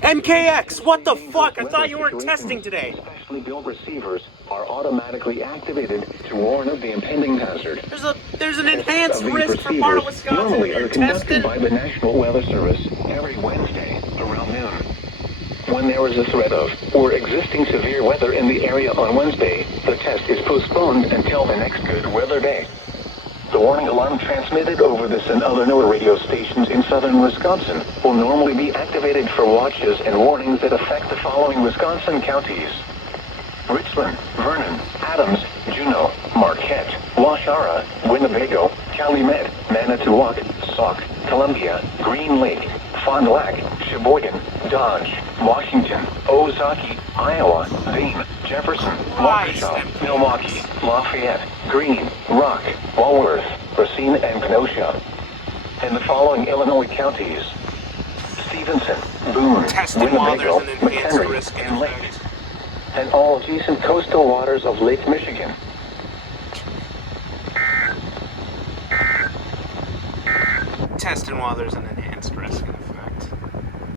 KMKX, what the fuck? I thought you weren't testing today. Specially built receivers are automatically activated to warn of the impending hazard. There's an enhanced risk for part of Wisconsin. Normally You're are conducted testing? by the National Weather Service every Wednesday around noon. When there is a threat of or existing severe weather in the area on Wednesday, the test is postponed until the next good weather day. The warning alarm transmitted over this and other NOAA radio stations in southern Wisconsin will normally be activated for watches and warnings that affect the following Wisconsin counties: Richland, Vernon, Adams, Juneau, Marquette, Waushara, Winnebago, Calumet, Manitowoc, Sauk, Columbia, Green Lake, Fond du Lac, Sheboygan, Dodge, Washington, Ozark, Iowa, Vane, Jefferson, Waukesha, Milwaukee, Lafayette, Greene, Rock, Walworth, Racine, and Kenosha. And the following Illinois counties: Stevenson, Boone, Testing while Winnebago, there's an enhanced McHenry, risk in and Lake, effect. and all adjacent coastal waters of Lake Michigan. Testing while there's an enhanced risk in effect.